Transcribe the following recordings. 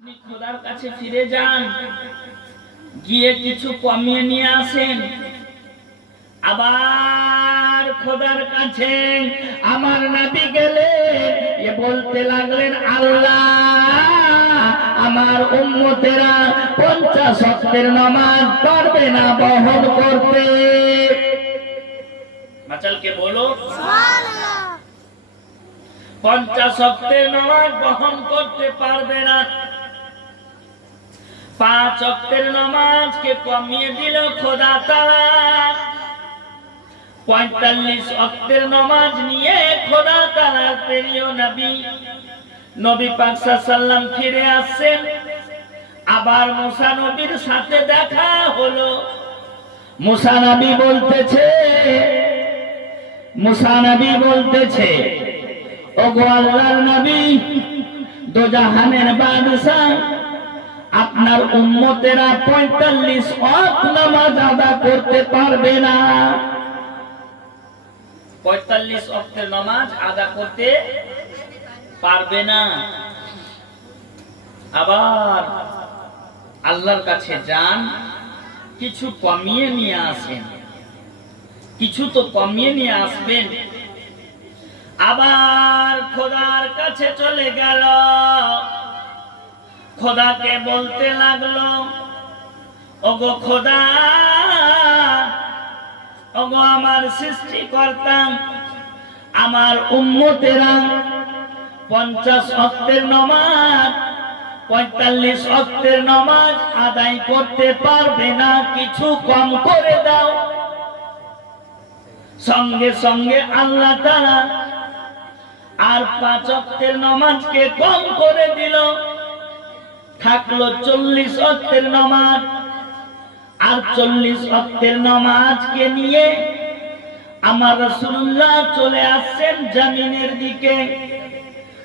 আপনি খোদার কাছে ফিরে যান, গিয়ে কিছু কমিয়ে নিয়ে আসেন। আবার খোদার কাছে আমার নবী গেলেন, এ বলতে লাগলেন, আল্লাহ আমার উম্মতেরা 50 ওয়াক্তের নামাজ পারবে না বহন করতে। মাচালকে বলো সুবহানাল্লাহ। 50 ওয়াক্তের নামাজ বহন করতে পারবে না। 5 ওয়াক্তের নামাজকে কমিয়ে দিল খোদা তাআলা। 45 ওয়াক্তের নামাজ নিয়ে খোদা তাআলার প্রিয় নবী নবী পাক সাল্লাল্লাহু আলাইহি সাল্লাম ফিরে আসেন। আবার মুসা নবীর সাথে দেখা হলো। মুসা নবী বলতেছে, ওগো আল্লাহর নবী, দোজাহানের বাদশা, আপনার উম্মতেরা 45 ওয়াক্ত নামাজ আদা করতে পারবে না। 45 ওয়াক্তের নামাজ আদা করতে পারবে না। আবার আল্লাহর কাছে যান, কিছু কমিয়ে নিয়ে আসেন। কিছু তো কমিয়ে নিয়ে আসবেন। আবার খোদার কাছে চলে গেল। খোদাকে বলতে লাগলো, ওগো খোদা, ওগো আমার সৃষ্টিকর্তা, আমার উম্মতেরা 50 ওয়াক্তের নামাজ 45 ওয়াক্তের নামাজ আদায় করতে পারবে না, কিছু কম করে দাও। সঙ্গে সঙ্গে আল্লাহ তাআলা আর 5 ওয়াক্তের নামাজকে কম করে দিল। থাকলো 40 ওয়াক্তের নামাজ। আর 40 ওয়াক্তের নামাজকে নিয়ে আমার রাসূলুল্লাহ চলে আসছেন জমিনের দিকে।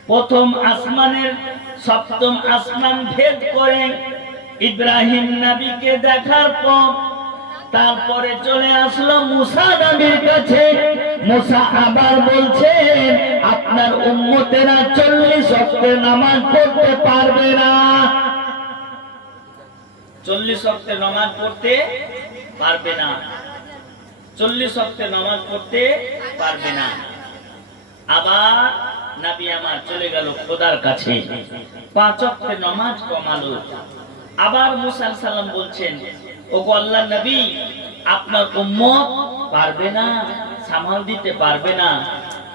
প্রথম আসমানের 7ম আসমান ভেদ করে ইব্রাহিম নবীকে দেখার পর তারপরে চলে আসলো মুসা নবীর কাছে। মুসা আবার বলছে, আপনার উম্মতেরা 40 ওয়াক্তের নামাজ পড়তে পারবে না। 40 ওয়াক্তের নামাজ পড়তে পারবে না। 40 ওয়াক্তের নামাজ পড়তে পারবে না। আবার নবী আমার চলে গেল খোদার কাছে, 5 ওয়াক্তের নামাজ কমালো। আবার মুসা আলাইহিস সালাম বলছেন, ওগো আল্লাহর নবী, আপনার উম্মত পারবে না, সামাল দিতে পারবে না।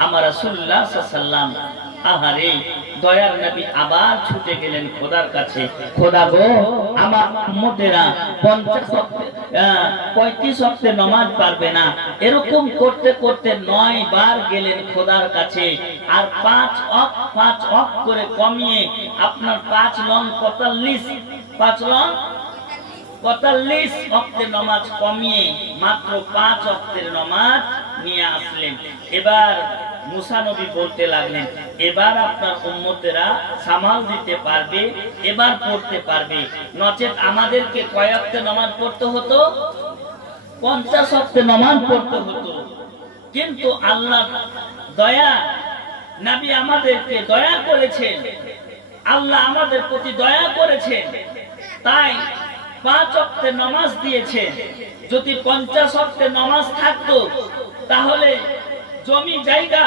আমার রাসূলুল্লাহ সাল্লাল্লাহু আলাইহি সাল্লাম, আহারে দয়ার নবী আবার ছুটে গেলেন খোদার কাছে। খোদা গো, আমার উম্মতেরা 35 ওয়াক্তের নামাজ পারবে না। এরকম করতে করতে 9 বার গেলেন খোদার কাছে। আর 5 ওয়াক্ত করে কমিয়ে আপনার 5 লং 45 ওয়াক্তের নামাজ কমিয়ে মাত্র 5 ওয়াক্তের নামাজ নিয়ে আসলেন। এবার মুসা নবী বলতে লাগলেন, এবার আপনার উম্মতেরা সামাল দিতে পারবে, এবার পড়তে পারবে। নচেত আমাদেরকে কয় ওয়াক্তের নামাজ পড়তে হতো? 50 ওয়াক্তের নামাজ পড়তে হতো। কিন্তু আল্লাহ দয়া, নবী আমাদেরকে দয়া করেছেন, আল্লাহ আমাদের প্রতি দয়া করেছেন, তাই 5 ওয়াক্তের নামাজ দিয়েছেন। যদি 50 ওয়াক্তের নামাজ থাকতো তাহলে জমি জায়গা,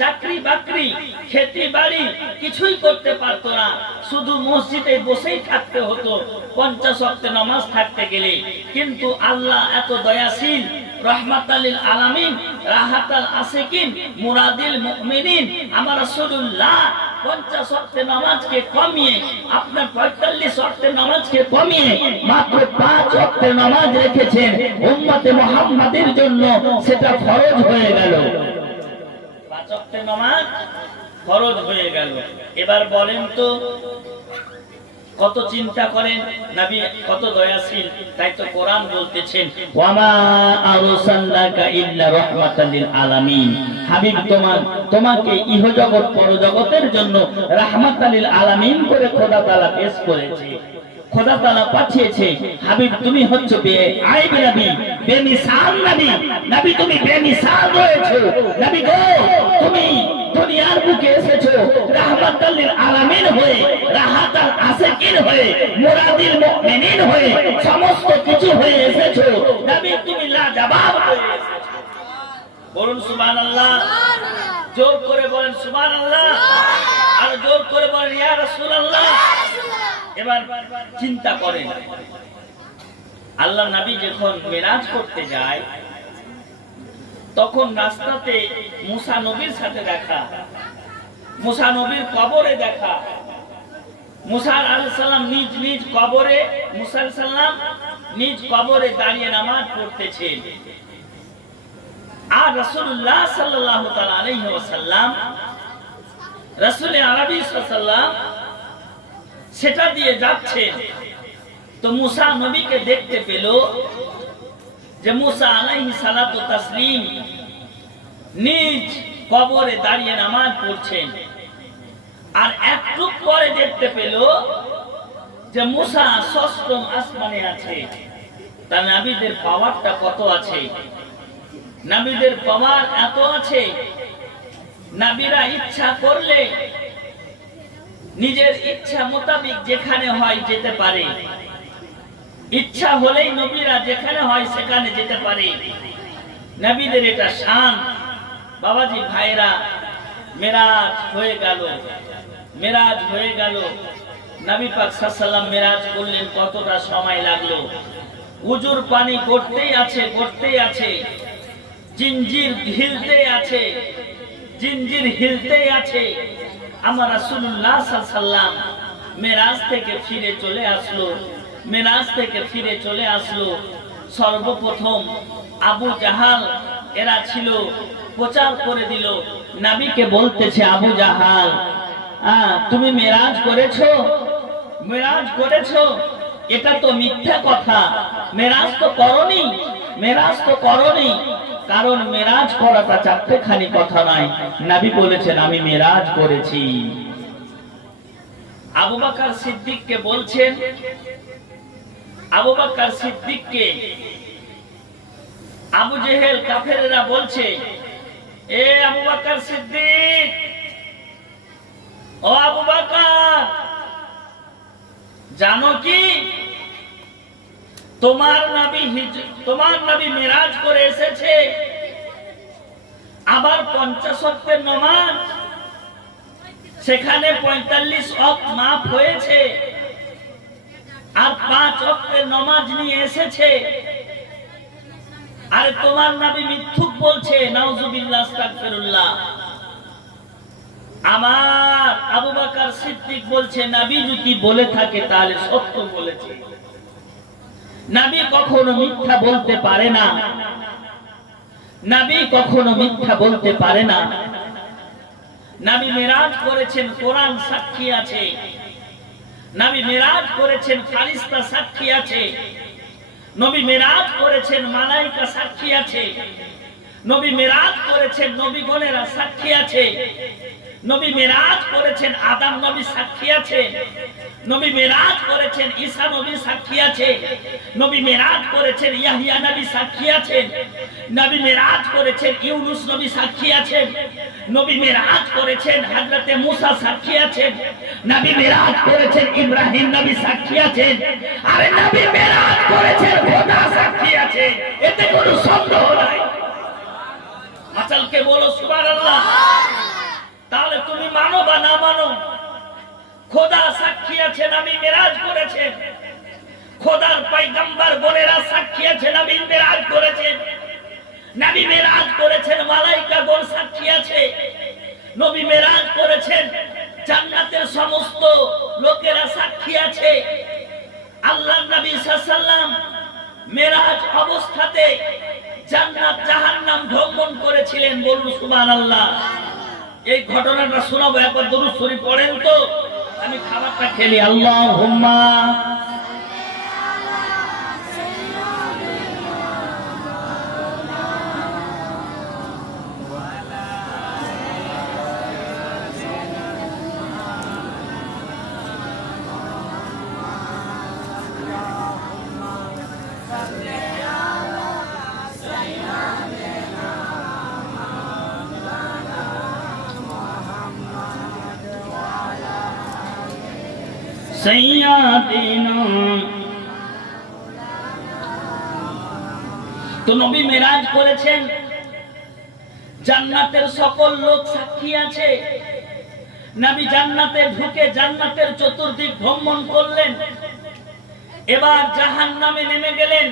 চাকরি বাকরি, খেতি বাড়ি কিছুই করতে পারতো না, শুধু মসজিদে বসেই থাকতে হতো 50 ওয়াক্তের নামাজ থাকতে গেলে। কিন্তু আল্লাহ এত দয়াশীল, রাহমাতাল লিল আলামিন, রাহাতাল আসিকিন, মুরাদিল মুমিনিন, আমার রাসূলুল্লাহ 50 ওয়াক্তের নামাজকে কমিয়ে আপনার 45 ওয়াক্তের নামাজকে কমিয়ে মাত্র 5 ওয়াক্তের নামাজ রেখেছেন উম্মতে মুহাম্মাদের জন্য। সেটা ফরজ হয়ে গেল। 5 ওয়াক্তের নামাজ ফরজ হয়ে গেল। এবার বলেন তো, কত চিন্তা করেন নবী, কত দয়াশীল। তাই তো কোরআন বলতেছেন, ওয়ামা আরসালনাকা ইল্লা রাহমাতাল লিল আলামিন। হাবিব, তোমাকে ইহজগৎ পরজগতের জন্য রাহমাতাল লিল আলামিন করে খোদা তাআলা পেশ করেছে, খোদা তাআলা পাঠিয়েছে। হাবিব, তুমি হচ্ছে বেআইব নবী, বেমিসাল নবী। নবী, তুমি বেমিসাল রয়েছো। নবী গো, তুমি দুনিয়ার যুগে এসেছো রাহমাতাল লিল আলামিন হয়ে, রাহাতাল আসিকিন হয়ে, মুরাদিল মুমিনিন হয়ে, সমস্ত কিছু হয়ে এসেছো নবী, তুমি লাজবাব হয়ে এসেছো। বলুন সুবহানাল্লাহ, জোর করে বলেন সুবহানাল্লাহ, আর জোর করে বলেন ইয়া রাসূলুল্লাহ। এবার চিন্তা করেন, আল্লাহ নবী যখন মেরাজ করতে যায় তখন রাস্তাতে মুসা নবীর সাথে দেখা, মুসা নবীর কবরে দেখা। মুসা আলাইহিস সালাম নিজ নিজ কবরে, মুসা আলাইহিস সালাম নিজ কবরে দাঁড়িয়ে নামাজ পড়তেছেন। আর রাসূলুল্লাহ সাল্লাল্লাহু তাআলা আলাইহি ওয়াসাল্লাম, রাসূল আরবী সাল্লাল্লাহু সেটা দিয়ে যাচ্ছেন। তো মুসা নবীকে দেখতে পেল যে মুসা আলাইহিস সালাতু তাসলিম নিজ কবরে দাঁড়িয়ে নামাজ পড়ছেন। আর একটু পরে দেখতে পেল যে মুসা ষষ্ঠম আসমানে আছে। তার নবীদের পাওয়ারটা কত আছে, নবীদের পাওয়ার এত আছে, নবীরা ইচ্ছা করলে নিজের ইচ্ছা মোতাবেক যেখানে হয় যেতে পারে, ইচ্ছা হলেই নবীরা যেখানে হয় সেখানে যেতে পারে। নবীদের এটা শান। বাবাজি ভাইরা, মেরাজ হয়ে গেল, মেরাজ হয়ে গেল। নবী পাক সাল্লাল্লাহু আলাইহি ওয়াসাল্লাম মেরাজ করলেন, কতটা সময় লাগলো? উজুর পানি গড়তেই আছে, গড়তেই আছে, জিঞ্জির হিলতেই আছে, জিঞ্জির হিলতেই আছে। আমার রাসূলুল্লাহ সাল্লাল্লাহু আলাইহি ওয়াসাল্লাম মেরাজ থেকে ফিরে চলে আসলো, মেরাজ থেকে ফিরে চলে আসলো। সর্বপ্রথম আবু জাহাল এরা ছিল, প্রচার করে দিল, নবীকে বলতেছে আবু জাহাল, তুমি মেরাজ করেছো, মেরাজ করেছো, এটা তো মিথ্যা কথা, মেরাজ তো করনি, মেরাজ তো করনি। কারণ মেরাজ করাটা চারটেখানি কথা নয়, নবী বলেছেন আমি মেরাজ করেছি। আবু বকর সিদ্দিককে বলছেন, আবু বকর সিদ্দিককে আবু জেহেল কাফেররা বলছে, এ আবু বকর সিদ্দিক, ও আবু বকর, জানো কি তোমার নবী মেরাজ করে এসেছে, আবার 50 ওয়াক্তের নামাজ, সেখানে 45 ওয়াক্ত মাফ হয়েছে, আর 5 ওয়াক্তের নামাজ নিয়ে এসেছে। আর তোমার নবী মিথ্যুক বলছে, নাউজুবিল্লাহ, আস্তাগফিরুল্লাহ। আমার আবু বকর সিদ্দিক বলছে, নবী যদি বলে থাকে তাহলে সত্য বলেছে। নবী কখনো মিথ্যা বলতে পারে না, নবী কখনো মিথ্যা বলতে পারে না। নবী মেরাজ করেছেন, কোরআন সাক্ষী আছে। নবী মেরাজ করেছেন, ফারিস্তা সাক্ষী আছে। নবী মেরাজ করেছেন, মালায়েকা সাক্ষী আছে। নবী মেরাজ করেছেন, নবীগণেরা সাক্ষী আছে। নবী মেরাজ করেছেন, আদম নবী সাক্ষী আছে। নবী মেরাজ করেছেন, ঈসা নবী সাক্ষী আছে। নবী মেরাজ করেছেন, ইয়াহইয়া নবী সাক্ষী আছেন। নবী মেরাজ করেছেন, ইউনুস নবী সাক্ষী আছেন। নবী মেরাজ করেছেন, হযরতে মুসা সাক্ষী আছেন। নবী মেরাজ করেছেন, ইব্রাহিম নবী সাক্ষী আছেন। আর নবী মেরাজ করেছেন, খোদা সাক্ষী আছে। এতে কোনো সন্দেহ নাই। মাতালকে বলো সুবহানাল্লাহ। তাহলে তুমি মানো বা না মানো, খোদা সাক্ষী আছে, নবী মেরাজ করেছেন। খোদার পয়গম্বর বোনেরা সাক্ষী আছে, নবী মেরাজ করেছেন। নবী মেরাজ করেছেন, মালায়েকা গণ সাক্ষী আছে। নবী মেরাজ করেছেন, জান্নাতের সমস্ত লোকেরা সাক্ষী আছে। আল্লাহর নবী সাল্লাল্লাহু আলাইহি ওয়াসাল্লাম মেরাজ অবস্থাতে জান্নাত জাহান্নাম ভ্রমণ করেছিলেন। বলুন সুবহানাল্লাহ। এই ঘটনাটা শোনাবো, একবার দরুদ শরীফ পড়েন তো, আমি খাবারটা খেলি। আল্লাহুম্মা সাইয়্যিদিনা। তো নবী মেরাজ করেছেন, জান্নাতের সকল লোক সাক্ষী আছে। নবী জান্নাতে ঢুকে জান্নাতের চতুর্দিক ভ্রমণ করলেন। এবার জাহান্নামে নেমে গেলেন।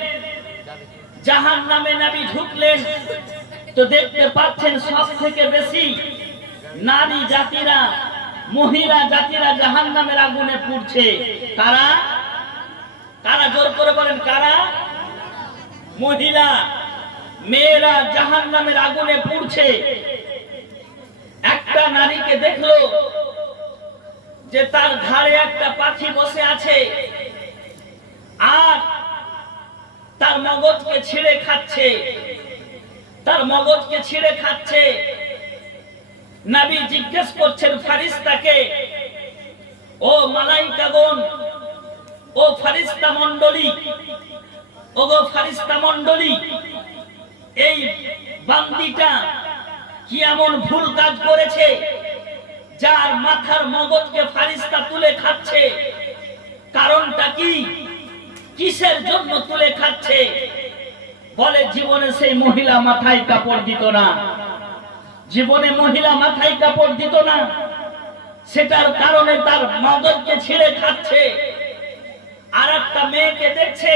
জাহান্নামে নবী ঢুকলেন তো দেখতে পাচ্ছেন সব থেকে বেশি নারী জাতিরা, মহিলা জাতিরা জাহান্নামের আগুনে পুড়ছে। কারা কারা জোর করে বলেন, কারা? মহিলা, মেয়েরা জাহান্নামের আগুনে পুড়ছে। একটা নারীকে দেখলো যে তার ঘাড়ে একটা পাখি বসে আছে আর তার মগজকে ছিঁড়ে খাচ্ছে, তার মগজকে ছিঁড়ে খাচ্ছে। নবী জিজ্ঞেস করছেন ফেরেশতাকে, ও মালাইকাগণ, ও ফেরেশতা মণ্ডলী, ও গো ফেরেশতা মণ্ডলী, এই বান্দিটা কি এমন ভুল কাজ করেছে যার মাথার মগজকে ফেরেশতা তুলে খাচ্ছে? কারণটা কি? কিসের জন্য তুলে খাচ্ছে? বলে জীবনে সেই মহিলা মাথায় কাপড় দিত না, জীবনে মহিলা মাথায় কাপড় দিত না, সেটার কারণে তার মগজকে ছিঁড়ে খাচ্ছে। আর একটা মেয়েকে দেখছে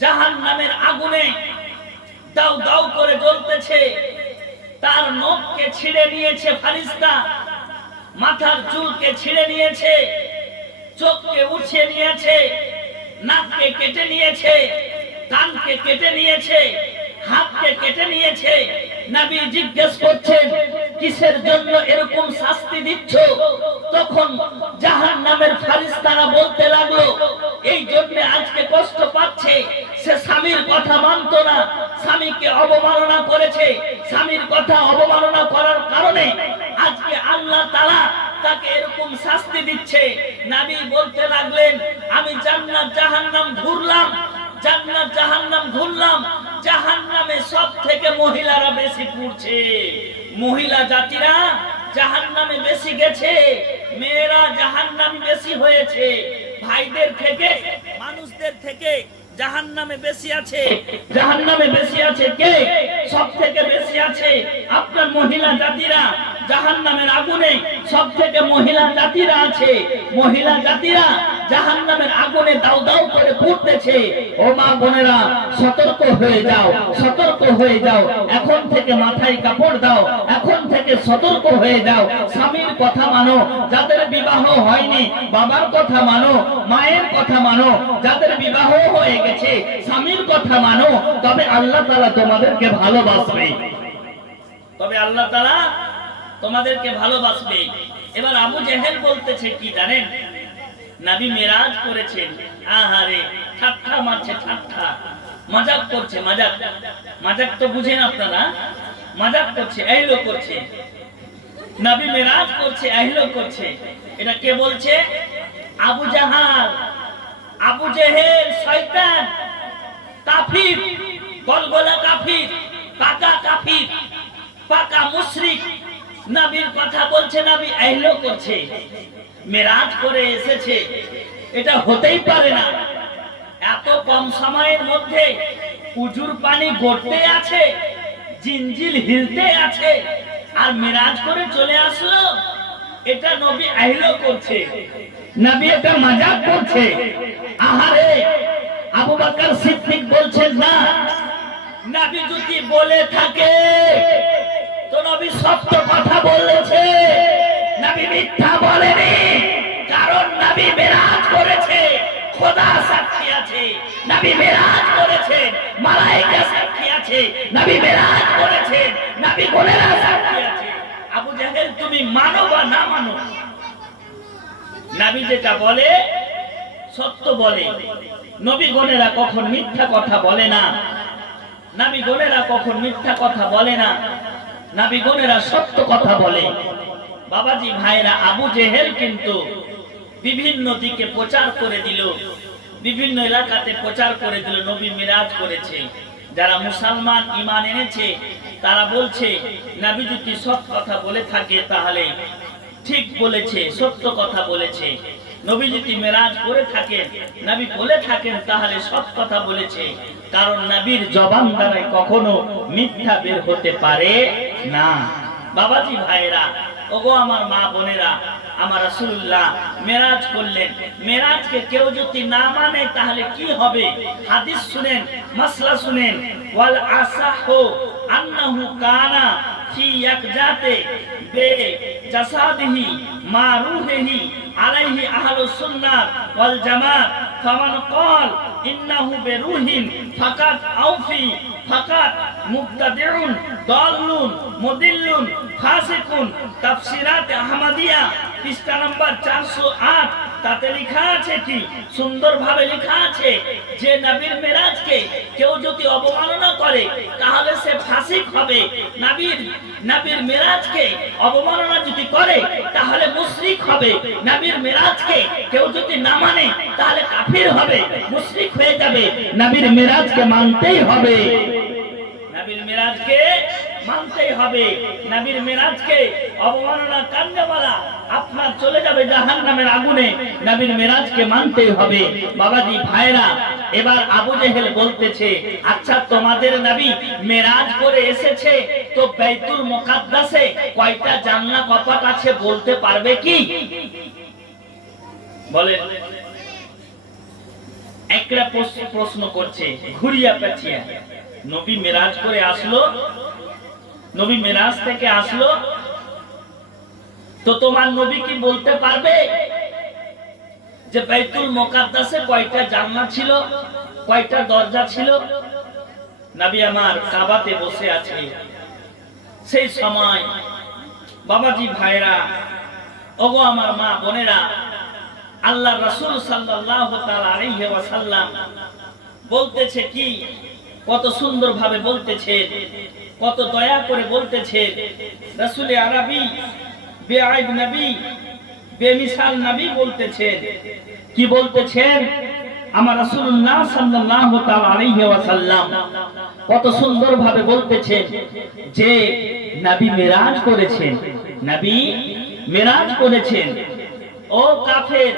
জাহান্নামের আগুনে দাউ দাউ করে জ্বলতেছে, তার নখকে ছিঁড়ে নিয়েছে ফেরেশতা, মাথার চুলকে ছিঁড়ে নিয়েছে, চোখকে উঠিয়ে নিয়েছে, নাককে কেটে নিয়েছে, কানকে কেটে নিয়েছে, হাতকে কেটে নিয়েছে। নবী জিজ্ঞেস করছেন কিসের জন্য এরকম শাস্তি দিচ্ছ? তখন জাহান্নামের ফেরেশতারা বলতে লাগলো এই জন্য আজকে কষ্ট পাচ্ছে, সে স্বামীর কথা মানতো না, স্বামীকে অবমাননা করেছে, স্বামীর কথা অবমাননা করার কারণে আজকে আল্লাহ তাআলা তাকে এরকম শাস্তি দিচ্ছে। নবী বলতে লাগলেন আমি জান্নাত জাহান্নাম ঘুরলাম, জান্নাত জাহান্নাম ঘুরলাম, জাহান্নামে সব থেকে মহিলারা বেশি পুড়ছে, মহিলা জাতিরা জাহান্নামে বেশি গেছে, মেয়েরা জাহান্নামে বেশি হয়েছে, ভাইদের থেকে মানুষদের থেকে জাহান্নামে বেশি আছে। জাহান্নামে বেশি আছে কে? সব থেকে বেশি আছে আপনার মহিলা জাতিরা। জাহান্নামের আগুনে সব থেকে মহিলা জাতিরা আছে, মহিলা জাতিরা জাহান্নামের আগুনে দাউ দাউ করে পুড়তেছে। ও মা বোনেরা সতর্ক হয়ে যাও, সতর্ক হয়ে যাও, এখন থেকে মাথায় কাপড় দাও, এখন থেকে সতর্ক হয়ে যাও। স্বামীর কথা মানো, যাদের বিবাহ হয়নি বাবার কথা মানো, মায়ের কথা মানো, যাদের বিবাহ হয়ে গেছে স্বামীর কথা মানো, তবে আল্লাহ তাআলা তোমাদেরকে ভালোবাসবে, তবে আল্লাহ তাআলা তোমাদেরকে ভালোবাসবে। এবার আবু জেহেল বলতেছে কি জানেন? নবী মেরাজ করেছেন, আহারে ঠাট্টা মারছে, ঠাট্টা মজাক করছে, মজাক, মজাক তো বুঝেন আপনারা, মজাক করছে, এইলো করছে, নবী মেরাজ করছে, এইলো করছে। এটা কে বলছে? আবু জাহাল, আবু জেহেল, শয়তান, কাফির, গলগলা কাফির, পাকা কাফির, পাকা মুশরিক। নবীর কথা বলছে, নবী এইলো করছে, মেরাজ করে এসেছে, এটা হতেই পারে না। এত কম সময়ের মধ্যে উজুর পানি গড়তে আছে, জিনজিল হিলতে আছে, আর মেরাজ করে চলে আসলো, এটা নবী আহিলো করছে, নবী এটা মজাক করছে। আহারে আবু বকর সিদ্দিক বলছেন না, নবী যদি বলে থাকে তো নবী সত্য কথা বলেছে, নবী মিথ্যা বলেনি, কারণ নবী মেরাজ করেছে, খোদা সাক্ষী আছে, নবী মেরাজ করেছেন, মালায়েকা সাক্ষী আছে, নবী মেরাজ করেছেন, নবী গোলেরা সাক্ষী আছে। আবু জাহেল তুমি মানো বা না মানো, নবী যেটা বলে সত্য বলে। নবী গণেরা কখন মিথ্যা কথা বলে না, নবী গণেরা কখন মিথ্যা কথা বলে না, নবী গণেরা সত্য কথা বলে। বাবাজি ভাইরা, আবু জেহেল কিন্তু বিভিন্ন দিকে প্রচার করে দিল, বিভিন্ন এলাকাতে প্রচার করে দিল নবী মিরাজ করেছে। যারা মুসলমান ঈমান এনেছে তারা বলছে নবী যদি সত্য কথা বলে থাকে তাহলে ঠিক বলেছে, সত্য কথা বলেছে। নবী যদি মেরাজ করে থাকেন, নবী বলে থাকেন, তাহলে সব কথা বলেছে, কারণ নবীর জবান দ্বারাই কখনো মিথ্যা বের হতে পারে না। বাবাজি ভাইরা, ওগো আমার মা বোনেরা, আমার রাসূলুল্লাহ মেরাজ করলেন। মেরাজকে কেউ যদি না মানে তাহলে কি হবে? হাদিস শুনেন, মাসলা শুনেন। ওয়াল আসাহু আন্নাহু কানা ফি ইয়াকজাতে বে জাসাদিহি মা রূহিহি আলাইহি আহলুস সুন্নাহ ওয়াল জামাত ফামান ক্বাল ইন্নাহু বিরূহিন ফাকাত আউফি ফাকাত মুবতাদিউন দাল্লুন মুদিল্লুন ফাসিকুন। তাফসিরাত আহমদিয়া পৃষ্ঠা নম্বর 408, তাতে লেখা আছে কি সুন্দরভাবে লেখা আছে যে নবীর মেরাজকে কেউ যদি অবমাননা করে তাহলে সে ফাসিক হবে। নবীর মেরাজকে অবমাননা যদি করে তাহলে মুশরিক হবে। নবীর মেরাজকে কেউ যদি না মানে তাহলে কাফির হবে, মুশরিক হয়ে যাবে। নবীর মেরাজকে মানতেই হবে, নবীর মেরাজকে মানতেই হবে। নবীর মেরাজকে অবমাননা কান্নাওয়ালা আপনার চলে যাবে জাহান্নামের আগুনে। নবীর মেরাজকে মানতেই হবে। বাবাজি ভাইরা, এবার আবু জেহেল বলতেছে, আচ্ছা তোমাদের নবী মেরাজ করে এসেছে তো বাইতুল মুকাদ্দাসে কয়টা জান্নাত কপাট আছে বলতে পারবে কি? বলেন। একটা প্রশ্ন করছে ঘুরিয়া পেঁচিয়া। নবী মেরাজ করে আসলো, নবী মেরাজ থেকে আসলো, তো তোমার নবী কি বলতে পারবে যে বাইতুল মুকাদ্দাসে কয়টা জান্নাত ছিল, কয়টা দরজা ছিল? নবী আমার কাবাতে বসে আছে। সেই সময় বাবাজি ভাইরা, ওগো আমার মা বোনেরা, আল্লাহ রাসূল সাল্লাল্লাহু তাআলা আলাইহি ওয়াসাল্লাম বলতেছে কি, কত সুন্দর ভাবে বলতেছে, কত দয়া করে বলতেছে। রাসূল আরবি বেআইব নবী, বেমিসাল নবী বলতেছেন। কি বলতেছেন? আমার রাসূলুল্লাহ সাল্লাল্লাহু তাআলা আলাইহি ওয়াসাল্লাম কত সুন্দর ভাবে বলতেছেন যে নবী মেরাজ করেছেন, নবী মেরাজ করেছেন। ও কাফের,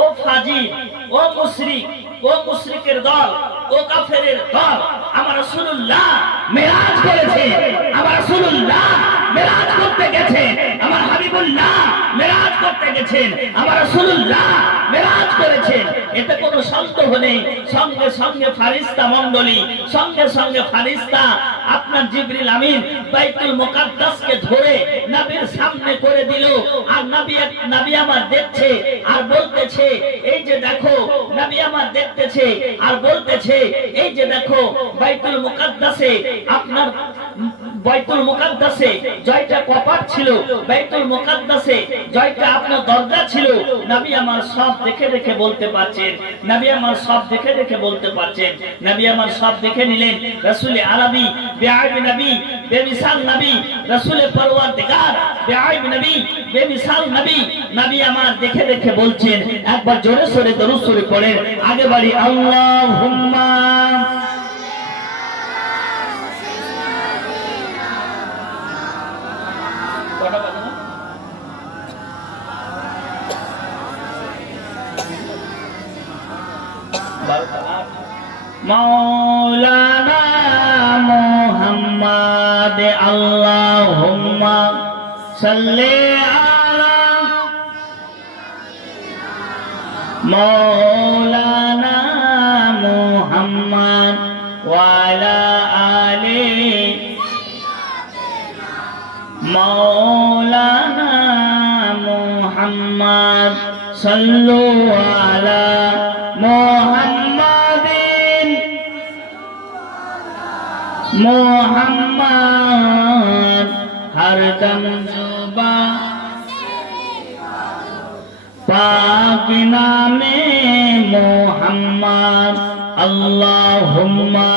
ও ফাজির, ও মুশরিক, ও মুশরিকের দল, ও কাফেরের দল, আমার রাসূলুল্লাহ মেরাজ করেছে। আমার রাসূলুল্লাহ মেরাজ করতে গেছেন, আমার হাবিবুল্লাহ মেরাজ করতে গেছেন, আমার রাসূলুল্লাহ মেরাজ করেছেন। এতে কোনো সন্দেহ নেই। সঙ্গে সঙ্গে ফারিস্তা মণ্ডলী, সঙ্গে সঙ্গে ফারিস্তা আপনার জিবরিল আমিন বাইতুল মুকাদ্দাসকে ধরে নবীর সামনে করে দিল। আর নবী আমার দেখছে আর বলতেছে, এই যে দেখো, নবী আমার দেখতেছে আর বলতেছে, এই যে দেখো বাইতুল মুকাদ্দাসে, আপনার বাইতুল মুকাদ্দাসে জয়টা কপাট ছিল, বাইতুল মুকাদ্দাসে জয়টা আপনার দরজা ছিল। নবী আমার সব দেখে দেখে বলতে পারছেন, নবী আমার সব দেখে দেখে বলতে পারছেন। নবী আমার সব দেখে নিলেন। রাসূল আরবি বেআইব নবী, বেমিসাল নবী, রাসূল পরওয়ারদিগার বেআইব নবী, বেমিসাল নবী, নবী আমার দেখে দেখে বলছেন। একবার জোরে সোরে দরুদ শরীফ পড়েন। আগে বাড়ি আল্লাহুম্মা মাওলানা মুহাম্মদ আল্লাহুম্মা সাল্লি আলা মাওলানা মুহাম্মদ ওয়া আলা আলি মাওলানা মুহাম্মদ সাল্লু আলা মুহাম্মাদিন মুহাম্মদ হরদম জুবা পাক নামে মুহাম্মদ আল্লাহুম্মা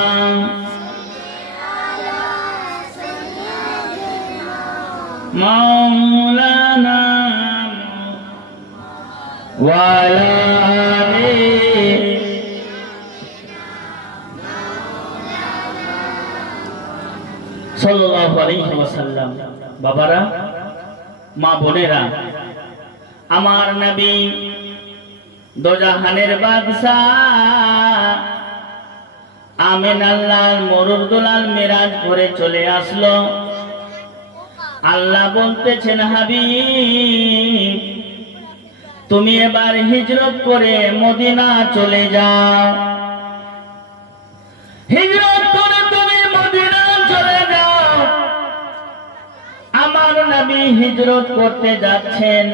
মাওলানা ওয়া আলা আলিহি সাল্লাল্লাহু আলাইহি ওয়াসাল্লাম। বাবারা, মা বোনেরা, আমার নবী দোজাহানের বাদশা আমিন আল্লাহর মরুর দুলাল মেরাজ করে চলে আসলো। আল্লাহ বলতেছেন, হাবিব তুমি এবার হিজরত করে মদিনা চলে যাও। হিজরত করে তুমি মদিনা চলে যাও। আমার নবী হিজরত করতে যাচ্ছেন।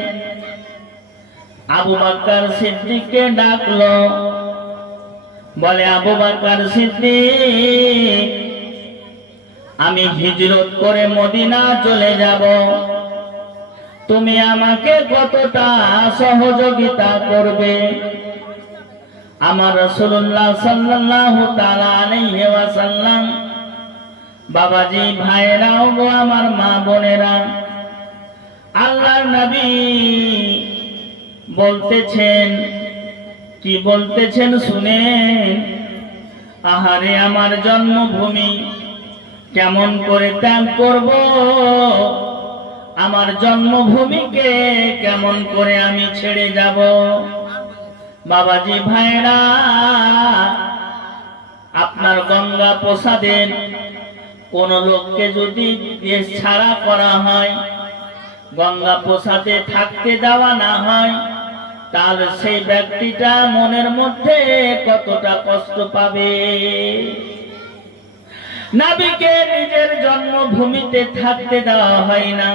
আবু বকর সিদ্দিককে ডাকলো, বলে আবু বকর সিদ্দিক আমি হিজরত করে মদিনা চলে যাব, তুমি আমাকে কতটা সহযোগিতা করবে? আমার রাসূলুল্লাহ সাল্লাল্লাহু তাআলা আলাইহি ওয়াসাল্লাম, বাবাজি ভাইরাও গো আমার মা বোনেরা, আল্লাহর নবী বলতেছেন, কি বলতেছেন শুনেন। আহারে আমার জন্মভূমি কেমন করে ত্যাগ করব, আমার জন্মভূমিকে কেমন করে আমি ছেড়ে যাব? বাবাজি ভাইরা, আপনার গঙ্গা প্রসাদের কোন লোককে যদি দেশ ছাড়া করা হয়, গঙ্গা প্রসাদে থাকতে দেওয়া না হয়, তাহলে সেই ব্যক্তিটা মনের মধ্যে কতটা কষ্ট পাবে। নবীকে নিজের জন্মভূমিতে থাকতে দেওয়া হয় না।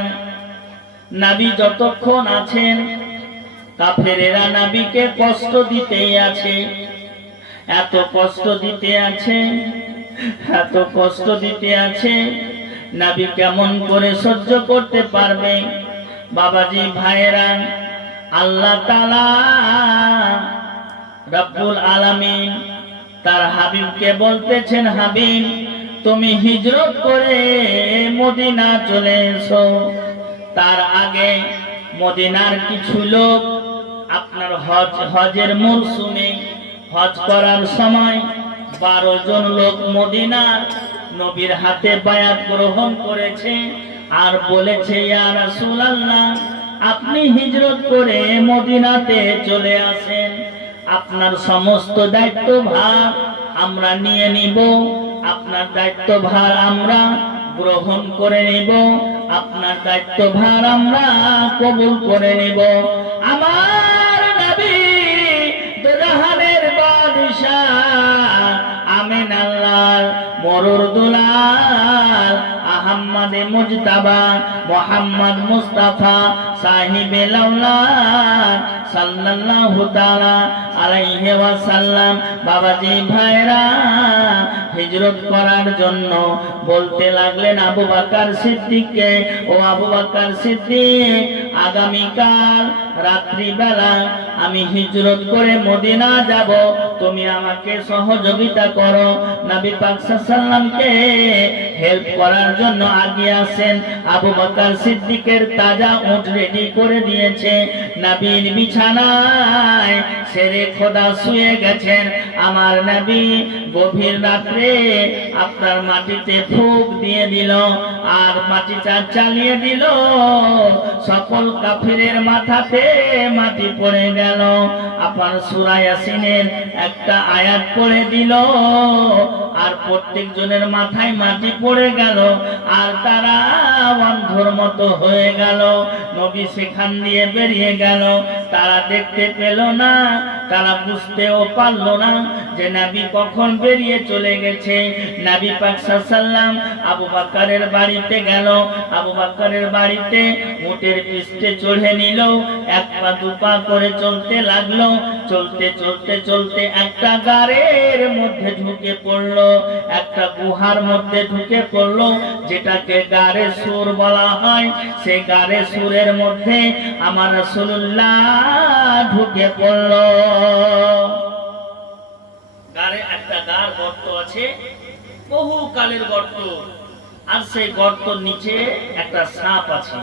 নবী যতক্ষণ আছেন কাফেরেরা নবীকে কষ্ট দিতেই আছে, এত কষ্ট দিতে আছে, এত কষ্ট দিতে আছে। নবী কেমন করে সহ্য করতে পারবে? বাবাজি ভাইরা, আল্লাহ তাআলা রব্বুল আলামিন তার হাবিবকে বলতেছেন, হাবিব তুমি হিজরত করে মদিনা চলে এসো। তার আগে মদিনার কিছু লোক আপনার হজের মরশুমে হজ করার সময় 12 জন লোক মদিনার নবীর হাতে বায়াত গ্রহণ করেছে আর বলেছে, ইয়া রাসূলুল্লাহ আপনি হিজরত করে মদিনাতে চলে আসেন, আপনার সমস্ত দায়িত্বভার আমরা নিয়ে নিব, আপনার দায়িত্বভার আমরা গ্রহণ করে নিব, আপনার দায়িত্বভার আমরা কবুল করে নিব। আমার নবী দুজাহানের বাদশাহ আমিন আল্লাহর মরুর দুলাল আহমদে মুজতাবা মুহাম্মদ মুস্তাফা সাহিবে লাউলাদ সাল্লাল্লাহু তাআলা আলাইহি ওয়াসাল্লাম, বাবাজি ভাইরা হিজরত করার জন্য বলতে লাগলেন আবু বকর সিদ্দিককে, ও আবু বকর সিদ্দিক আগামীকাল রাত্রিবেলা আমি হিজরত করে মদিনা যাব, তুমি আমাকে সহযোগিতা করো। নবী পাক সাল্লাল্লাহু আলাইহি ওয়াসাল্লামকে হেল্প করার জন্য আগিয়ে আসেন। আবু বকর সিদ্দিকের তাজা উট রেডি করে দিয়েছে, নবীর বিছানায় শেরে খোদা শুয়ে গেছেন। আমার নবী গভীর রাত্রে আপনার মাটিতে ফুঁক দিয়ে দিল আর মাটিটা চালিয়ে দিল, সকল কাফিরের মাথাতে মাটি পড়ে গেল। আপনার সূরা ইয়াসিনের একটা আয়াত পড়ে দিল আর প্রত্যেক জনের মাথায় মাটি পড়ে গেল আর তারা অন্ধর মতো হয়ে গেল। নবী সেখান দিয়ে বেরিয়ে গেল, তারা দেখতে পেল না, তারা বুঝতেও পারলো না যে নবী কখন বেরিয়ে চলে গেছে। নবী পাক সাল্লাল্লাহু আলাইহি ওয়াসাল্লাম আবু বকরের বাড়িতে গেল, আবু বকরের বাড়িতে উটের পিঠে চড়ে নিল, এক পা দু পা করে চলতে লাগলো। চলতে চলতে চলতে একটা গাড়ের মধ্যে ঢুকে পড়লো, একটা গুহার মধ্যে ঢুকে পড়লো, যেটাকে গাড়ে সুর বলা হয়। সেই গাড়ে সুরের মধ্যে আমার রাসূলুল্লাহ ঢুকে পড়লো। গাড়ে একটা গাড় গর্ত আছে, বহু কালের গর্ত, আর সেই গর্তর নিচে একটা সাপ আছে।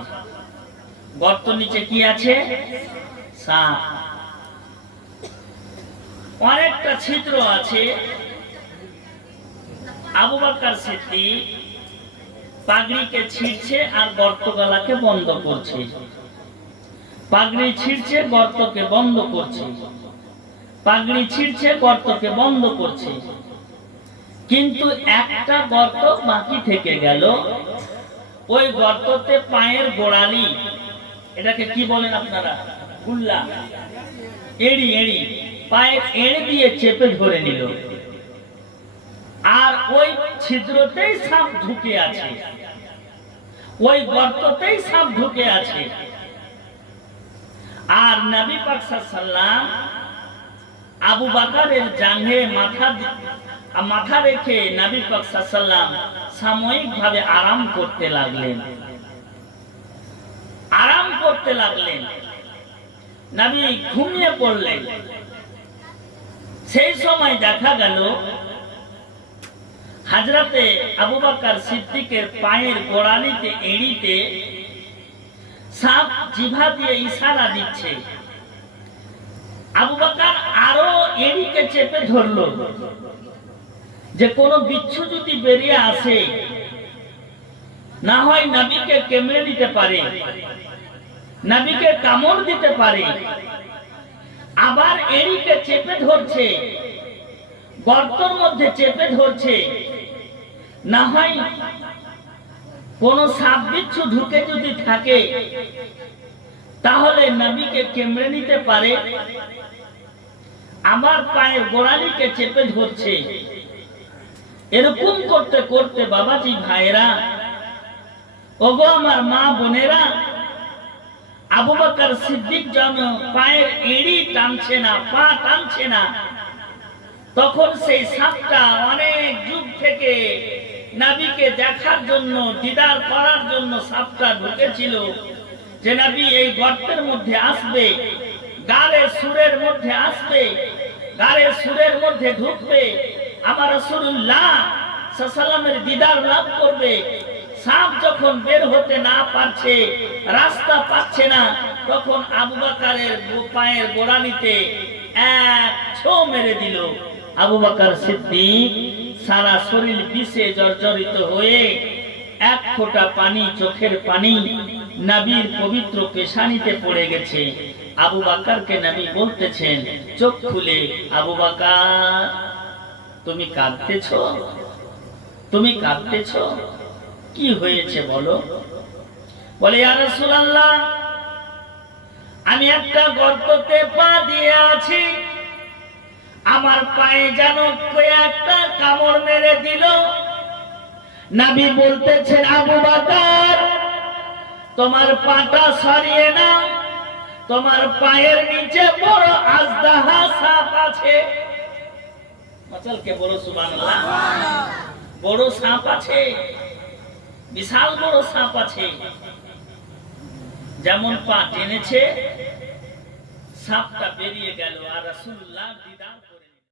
গর্তর নিচে কি আছে? সাপ। অনেকটা ছিদ্র আছে। আবু বকর সিদ্দিক পাগড়িকে ছিঁড়ছে আর গর্তগুলোকে বন্ধ করছে, পাগড়ি ছিঁড়ছে গর্তকে বন্ধ করছে। পাগড়ি ছিঁড়ছে, গর্তকে বন্ধ করছে, কিন্তু একটা গর্ত বাকি থেকে গেল। ওই গর্ততে পায়ের গোড়ালি, এটাকে কি বলেন আপনারা? কুল্লা, এড়ি, এড়ি, পায়ের এড়ি দিয়ে চেপে ধরে নিল। আর ওই ছিদ্রতেই সাপ ঢুকে আছে, ওই গর্ততেই সাপ ঢুকে আছে। আর নবী পাক সাল্লাল্লাহু আবু বকরের জাঙ্ঘে মাথা রেখে নবী পাক সাল্লাল্লাহু সাময়িকভাবে আরাম করতে লাগলেন, আরাম করতে লাগলেন। নবী ঘুমিয়ে পড়লেন। সেই সময় দেখা গেল হযরতে আবু বকর সিদ্দিকের পায়ের গোড়ালিতে, এড়িতে সাপ জিভা দিয়ে ইশারা দিচ্ছে। আবু বকর আরো এড়িকে চেপে ধরল, যে কোনো বিচ্ছু যদি বেরিয়ে আসে, না হয় নবীকে কেমড়ে দিতে পারে, নবীকে কামড় দিতে পারে। আবার এড়িকে চেপে ধরছে, গর্তের মধ্যে চেপে ধরছে, না হয় কোন সাপ বিচ্ছু ঢুকে যদি থাকে তাহলে নবীকে কেমড়ে নিতে পারে। আমার পায়ের গোড়ালিকে চেপে ধরছে। এরকম করতে করতে বাবাজি ভাইরা, ওগো আমার মা বোনেরা, আবু বকর সিদ্দিক যেন পায়ের এড়ি টানছে না, পা টানছে না। তখন সেই সাপটা অনেক যুগ থেকে নবীকে দেখার জন্য, দিদার করার জন্য সাপটা ঢুকেছিল, যে নবী এই গর্তের মধ্যে আসবে, গালের সুরের মধ্যে আসবে, গালের সুরের মধ্যে ঢুকবে, আমার রাসূলুল্লাহ সাল্লাল্লাহু আলাইহি ওয়াসাল্লামের দিদার লাভ করবে। সাপ যখন বের হতে না পারছে, রাস্তা পাচ্ছে না, তখন আবু বকরের পায়ের গোড়ালিতে এক ছো মেরে দিল। আবু বকর সিদ্দিক সারা শরীর বিষে জর্জরিত হয়ে এক ফোঁটা পানি, চোখের পানি নবীর পবিত্র পেশানিতে পড়ে গেছে। আবু বকরকে নবী বলতেছেন চোখ খুলে, আবু বকর তুমি কাঁদতেছো, তুমি কাঁদতেছো, কি হয়েছে বলো? বলে, ইয়া রাসূলুল্লাহ, আমি একটা গর্ততে পা দিয়ে আছি, আমার পায়ে যেন একটা কামড় মেরে দিল। নবী বলতেছেন, আবু বকর তোমার পাটা সরিয়ে নাও, তোমার পায়ের নিচে বড় আজদাহা সাপ আছে। মাচালকে বলো সুবহানাল্লাহ। বড় সাপ আছে, বিশাল বড় সাপ আছে। যেমন পা টেনেছে, সাপটা বেরিয়ে গেল। আর রাসূলুল্লাহ দিদার